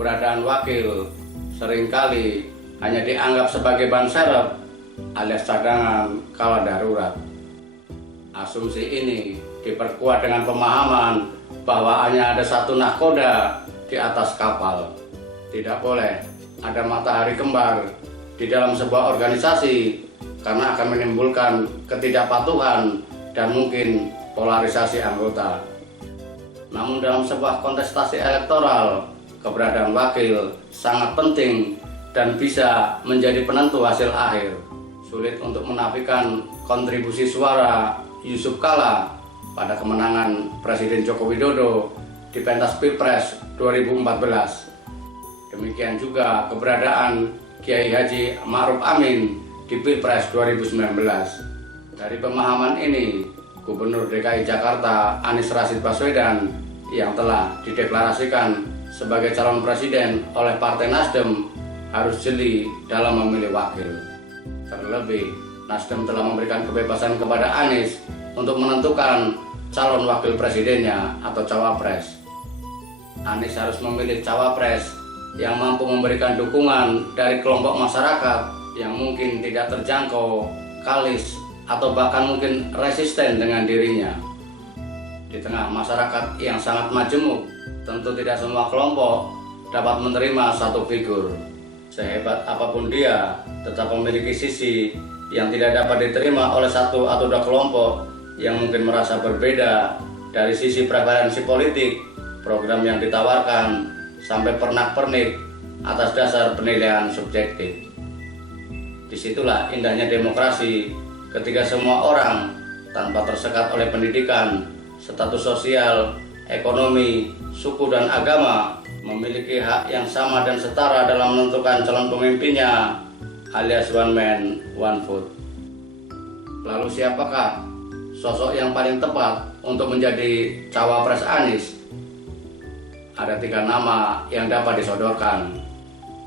keberadaan wakil seringkali hanya dianggap sebagai ban serep alias cadangan kala darurat. Asumsi ini diperkuat dengan pemahaman bahwa hanya ada satu nahkoda di atas kapal. Tidak boleh ada matahari kembar di dalam sebuah organisasi karena akan menimbulkan ketidakpatuhan dan mungkin polarisasi anggota. Namun dalam sebuah kontestasi elektoral, keberadaan wakil sangat penting dan bisa menjadi penentu hasil akhir. Sulit untuk menafikan kontribusi suara Yusuf Kala pada kemenangan Presiden Joko Widodo di pentas Pilpres 2014. Demikian juga keberadaan Kiai Haji Ma'ruf Amin di Pilpres 2019. Dari pemahaman ini, Gubernur DKI Jakarta Anies Rashid Baswedan yang telah dideklarasikan sebagai calon presiden oleh Partai Nasdem harus jeli dalam memilih wakil. Terlebih, Nasdem telah memberikan kebebasan kepada Anies untuk menentukan calon wakil presidennya atau cawapres. Anies harus memilih cawapres yang mampu memberikan dukungan dari kelompok masyarakat yang mungkin tidak terjangkau, kalis, atau bahkan mungkin resisten dengan dirinya. Di tengah masyarakat yang sangat majemuk, tentu tidak semua kelompok dapat menerima satu figur. Sehebat apapun dia, tetap memiliki sisi yang tidak dapat diterima oleh satu atau dua kelompok yang mungkin merasa berbeda dari sisi preferensi politik, program yang ditawarkan, sampai pernak-pernik atas dasar penilaian subjektif. Disitulah indahnya demokrasi ketika semua orang tanpa tersekat oleh pendidikan, status sosial, ekonomi, suku dan agama memiliki hak yang sama dan setara dalam menentukan calon pemimpinnya alias one man, one vote. Lalu siapakah sosok yang paling tepat untuk menjadi cawapres Anies? Ada 3 nama yang dapat disodorkan.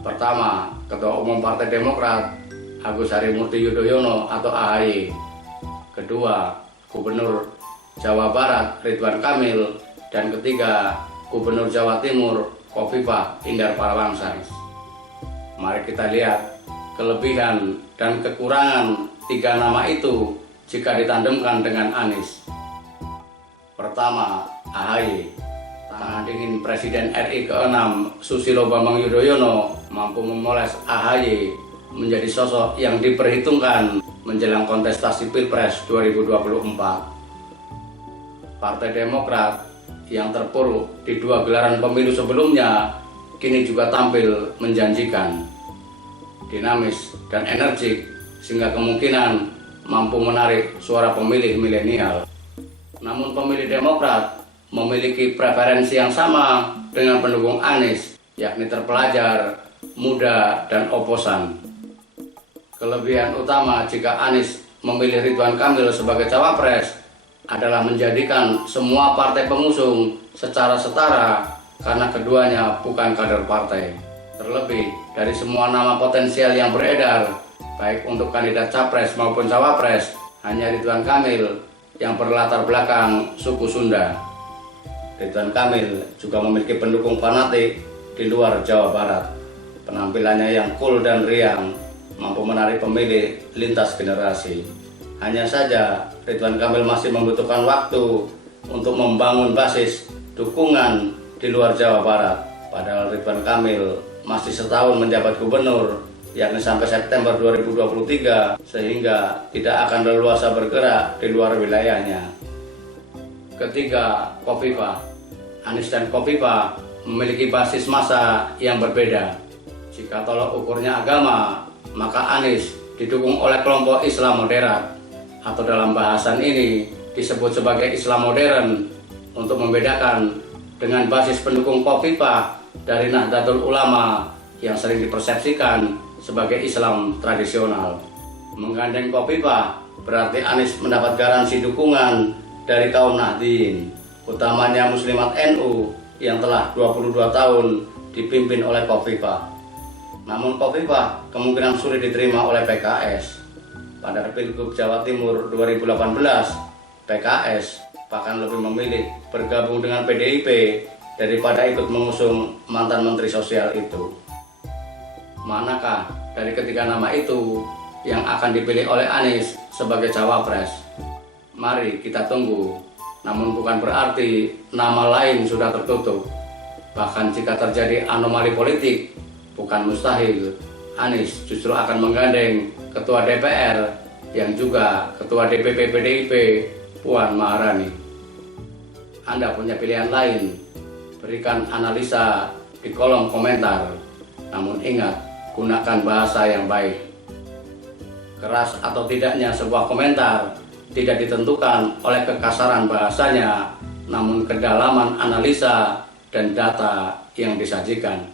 Pertama, Ketua Umum Partai Demokrat Agus Harimurti Yudhoyono atau AHY. Kedua, Gubernur Jawa Barat Ridwan Kamil. Dan ketiga, Gubernur Jawa Timur Khofifah Indar Parawansa. Mari kita lihat kelebihan dan kekurangan 3 nama itu jika ditandemkan dengan Anies. Pertama, AHY. Tangan dingin Presiden RI ke-6 Susilo Bambang Yudhoyono mampu memoles AHY menjadi sosok yang diperhitungkan menjelang kontestasi Pilpres 2024. Partai Demokrat yang terpuruk di 2 gelaran pemilu sebelumnya kini juga tampil menjanjikan, dinamis dan energik sehingga kemungkinan mampu menarik suara pemilih milenial. Namun pemilih Demokrat memiliki preferensi yang sama dengan pendukung Anies, yakni terpelajar, muda, dan oposan. Kelebihan utama jika Anies memilih Ridwan Kamil sebagai cawapres adalah menjadikan semua partai pengusung secara setara karena keduanya bukan kader partai. Terlebih dari semua nama potensial yang beredar, baik untuk kandidat capres maupun cawapres, hanya Ridwan Kamil yang berlatar belakang suku Sunda. Ridwan Kamil juga memiliki pendukung fanatik di luar Jawa Barat. Penampilannya yang cool dan riang mampu menarik pemilih lintas generasi. Hanya saja Ridwan Kamil masih membutuhkan waktu untuk membangun basis dukungan di luar Jawa Barat. Padahal Ridwan Kamil masih setahun menjabat gubernur, yakni sampai September 2023, sehingga tidak akan leluasa bergerak di luar wilayahnya. Ketiga, Khofifah. Anies dan Khofifah memiliki basis massa yang berbeda. Jika tolok ukurnya agama, maka Anies didukung oleh kelompok Islam moderat, atau dalam bahasan ini disebut sebagai Islam modern, untuk membedakan dengan basis pendukung Khofifah dari Nahdlatul Ulama yang sering dipersepsikan sebagai Islam tradisional. Menggandeng Khofifah berarti Anies mendapat garansi dukungan dari kaum Nahdien, utamanya Muslimat NU yang telah 22 tahun dipimpin oleh Khofifah. Namun Khofifah kemungkinan sulit diterima oleh PKS. Pada Pilgub Jawa Timur 2018, PKS bahkan lebih memilih bergabung dengan PDIP daripada ikut mengusung mantan Menteri Sosial itu. Manakah dari ketiga nama itu yang akan dipilih oleh Anies sebagai cawapres? Mari kita tunggu. Namun bukan berarti nama lain sudah tertutup. Bahkan jika terjadi anomali politik, bukan mustahil Anies justru akan menggandeng Ketua DPR yang juga Ketua DPP PDIP, Puan Maharani. Anda punya pilihan lain, berikan analisa di kolom komentar. Namun ingat, gunakan bahasa yang baik. Keras atau tidaknya sebuah komentar tidak ditentukan oleh kekasaran bahasanya, namun kedalaman analisa dan data yang disajikan.